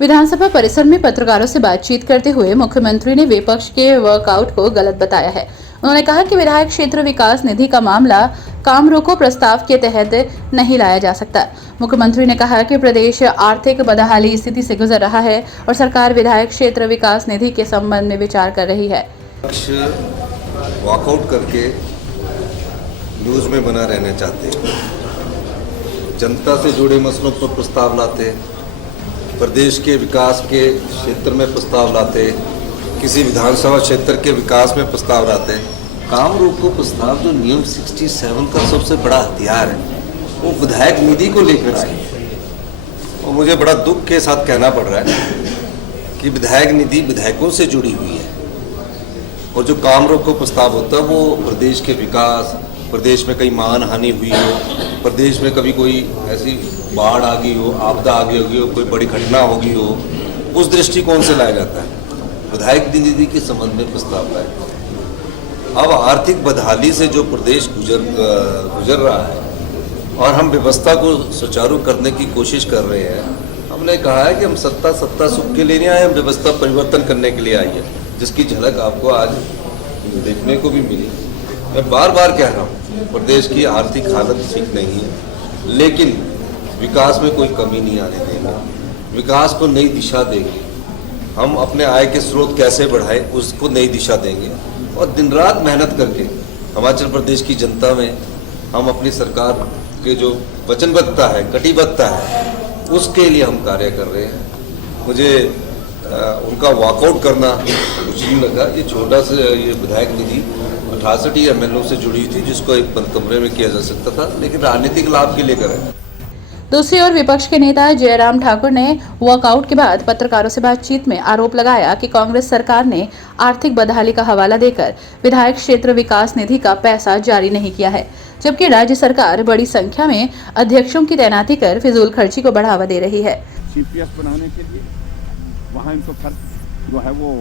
विधानसभा परिसर में पत्रकारों से बातचीत करते हुए मुख्यमंत्री ने विपक्ष के वर्कआउट को गलत बताया है। उन्होंने कहा कि विधायक क्षेत्र विकास निधि का मामला काम रोको प्रस्ताव के तहत नहीं लाया जा सकता। मुख्यमंत्री ने कहा कि प्रदेश आर्थिक बदहाली स्थिति से गुजर रहा है और सरकार विधायक क्षेत्र विकास निधि के संबंध में विचार कर रही है। वॉकआउट करके न्यूज में बना रहना चाहते हैं, जनता से जुड़े मसलों पर प्रस्ताव लाते, प्रदेश के विकास के क्षेत्र में प्रस्ताव लाते, किसी विधानसभा क्षेत्र के विकास में प्रस्ताव लाते। काम रोको प्रस्ताव जो नियम 67 का सबसे बड़ा हथियार है, वो विधायक निधि को लेकर आए। और मुझे बड़ा दुख के साथ कहना पड़ रहा है कि विधायक निधि विधायकों से जुड़ी हुई है और जो काम रोको प्रस्ताव होता है वो प्रदेश के विकास, प्रदेश में कहीं मान हानि हुई हो, प्रदेश में कभी कोई ऐसी बाढ़ आ गई हो, आपदा आ गई होगी हो, कोई बड़ी घटना हो गई हो, उस दृष्टिकोण से लाया जाता है। विधायक निधि के संबंध में प्रस्ताव लाया। अब आर्थिक बदहाली से जो प्रदेश गुजर रहा है और हम व्यवस्था को सुचारू करने की कोशिश कर रहे हैं, हमने कहा है कि हम सत्ता सुख के लिए नहीं आए, हम व्यवस्था परिवर्तन करने के लिए आई है, जिसकी झलक आपको आज देखने को भी मिली। मैं बार बार कह रहा हूँ, प्रदेश की आर्थिक हालत ठीक नहीं है, लेकिन विकास में कोई कमी नहीं आने देंगे, विकास को नई दिशा देंगे। हम अपने आय के स्रोत कैसे बढ़ाएं उसको नई दिशा देंगे और दिन रात मेहनत करके हिमाचल प्रदेश की जनता में हम अपनी सरकार के जो वचनबद्धता है, कटिबद्धता है, उसके लिए हम कार्य कर रहे हैं। मुझे उनका वॉकआउट करना कुछ नहीं लगा। ये छोटा सा ये विधायक निधि 68 MLO से जुड़ी हुई थी, जिसको एक बंद कमरे में किया जा सकता था, लेकिन राजनीतिक लाभ के लिए करें। दूसरी ओर विपक्ष के नेता जयराम ठाकुर ने वॉकआउट के बाद पत्रकारों से बातचीत में आरोप लगाया कि कांग्रेस सरकार ने आर्थिक बदहाली का हवाला देकर विधायक क्षेत्र विकास निधि का पैसा जारी नहीं किया है, जबकि राज्य सरकार बड़ी संख्या में अध्यक्षों की तैनाती कर फिजूल खर्ची को बढ़ावा दे रही है। CPS बनाने के लिए वहाँ इनको खर्च जो है वो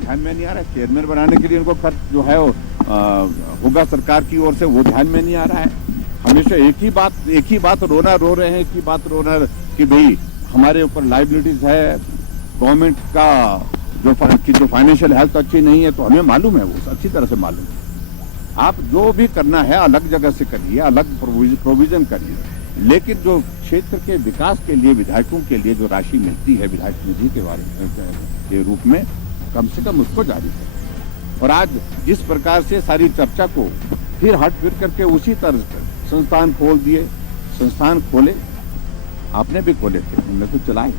ध्यान में नहीं आ रहा है। चेयरमैन बनाने के लिए इनको खर्च जो है होगा सरकार की ओर से, वो ध्यान में नहीं आ रहा है। हमेशा एक ही बात रो रहे हैं, एक ही बात रोना कि भाई हमारे ऊपर लाइबिलिटीज है, गवर्नमेंट का जो फाइनेंशियल हेल्थ अच्छी नहीं है, तो हमें मालूम है, वो अच्छी तरह से मालूम है। आप जो भी करना है अलग जगह से करिए, अलग प्रोविजन करिए, लेकिन जो क्षेत्र के विकास के लिए विधायकों के लिए जो राशि मिलती है विधायक निधि के रूप में, कम से कम उसको जारी करें। और आज जिस प्रकार से सारी चर्चा को फिर करके उसी तरह से संस्थान खोल दिए, संस्थान खोले, आपने भी खोले थे, हमने तो चलाए,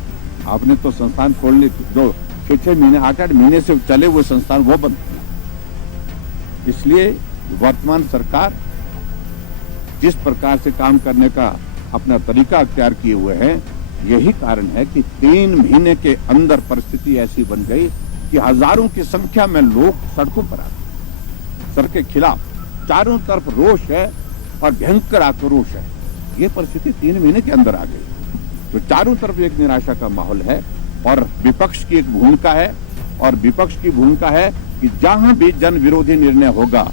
आपने तो संस्थान खोलने जो 6 महीने 8 महीने से चले हुए संस्थान वो बंद किए। इसलिए वर्तमान सरकार जिस प्रकार से काम करने का अपना तरीका अख्तियार किए हुए हैं, यही कारण है कि 3 महीने के अंदर परिस्थिति ऐसी बन गई कि हजारों की संख्या में लोग सड़कों पर आ गए। सर के खिलाफ चारों तरफ रोष है और भयंकर आक्रोश है। ये परिस्थिति 3 महीने के अंदर आ गई, तो चारों तरफ एक निराशा का माहौल है। और विपक्ष की एक भूमिका है, और विपक्ष की भूमिका है कि जहां भी जन विरोधी निर्णय होगा,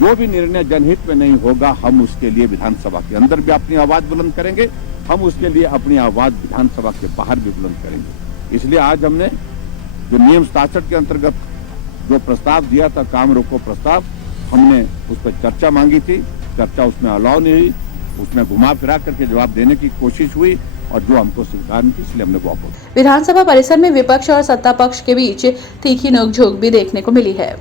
जो भी निर्णय जनहित में नहीं होगा, हम उसके लिए विधानसभा के अंदर भी अपनी आवाज बुलंद करेंगे, हम उसके लिए अपनी आवाज विधानसभा के बाहर भी बुलंद करेंगे। इसलिए आज हमने जो नियम 67 के अंतर्गत जो प्रस्ताव दिया था, काम रोको प्रस्ताव, हमने उस पर चर्चा मांगी थी, चर्चा उसमें अलाउ नहीं हुई, उसमें घुमा फिरा करके जवाब देने की कोशिश हुई और जो हमको स्वीकार नहीं, इसलिए हमने वॉकआउट। विधानसभा परिसर में विपक्ष और सत्ता पक्ष के बीच तीखी नोकझोंक भी देखने को मिली है।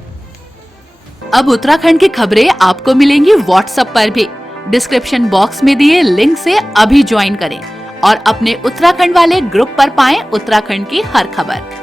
अब उत्तराखंड की खबरें आपको मिलेंगी व्हाट्सएप पर भी। डिस्क्रिप्शन बॉक्स में दिए लिंक से अभी ज्वाइन करें और अपने उत्तराखंड वाले ग्रुप पर पाएं उत्तराखंड की हर खबर।